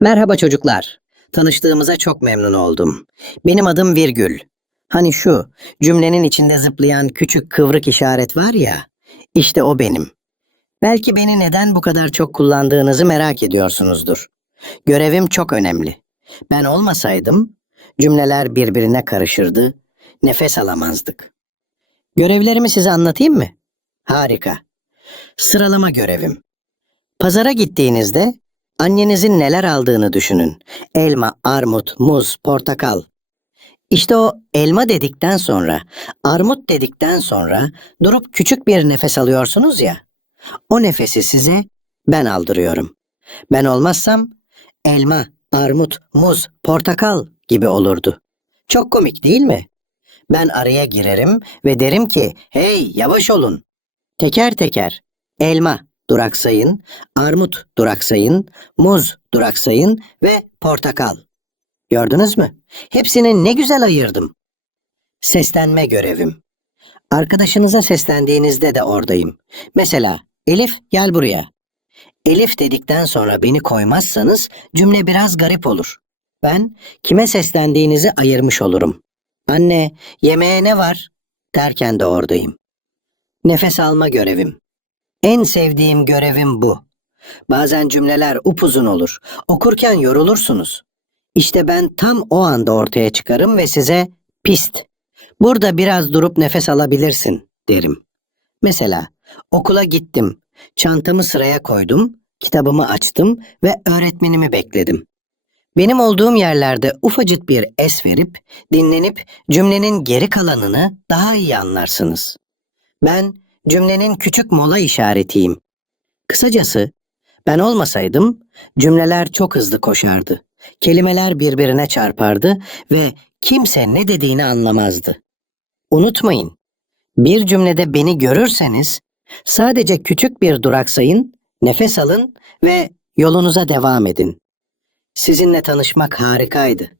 Merhaba çocuklar. Tanıştığımıza çok memnun oldum. Benim adım Virgül. Hani şu cümlenin içinde zıplayan küçük kıvrık işaret var ya, işte o benim. Belki beni neden bu kadar çok kullandığınızı merak ediyorsunuzdur. Görevim çok önemli. Ben olmasaydım cümleler birbirine karışırdı, nefes alamazdık. Görevlerimi size anlatayım mı? Harika. Sıralama görevim. Pazara gittiğinizde Annenizin neler aldığını düşünün. Elma, armut, muz, portakal. İşte o elma dedikten sonra, armut dedikten sonra durup küçük bir nefes alıyorsunuz ya. O nefesi size ben aldırıyorum. Ben olmazsam elma, armut, muz, portakal gibi olurdu. Çok komik değil mi? Ben araya girerim ve derim ki hey yavaş olun. Teker teker elma duraksayın, armut duraksayın, muz duraksayın ve portakal. Gördünüz mü? Hepsini ne güzel ayırdım. Seslenme görevim. Arkadaşınıza seslendiğinizde de oradayım. Mesela Elif gel buraya. Elif dedikten sonra beni koymazsanız cümle biraz garip olur. Ben kime seslendiğinizi ayırmış olurum. Anne, yemeğe ne var? derken de oradayım. Nefes alma görevim. En sevdiğim görevim bu. Bazen cümleler upuzun olur. Okurken yorulursunuz. İşte ben tam o anda ortaya çıkarım ve size pist. Burada biraz durup nefes alabilirsin derim. Mesela okula gittim. Çantamı sıraya koydum, kitabımı açtım ve öğretmenimi bekledim. Benim olduğum yerlerde ufacık bir es verip, dinlenip cümlenin geri kalanını daha iyi anlarsınız. Ben cümlenin küçük mola işaretiyim. Kısacası ben olmasaydım cümleler çok hızlı koşardı. Kelimeler birbirine çarpardı ve kimse ne dediğini anlamazdı. Unutmayın, bir cümlede beni görürseniz sadece küçük bir duraksayın, nefes alın ve yolunuza devam edin. Sizinle tanışmak harikaydı.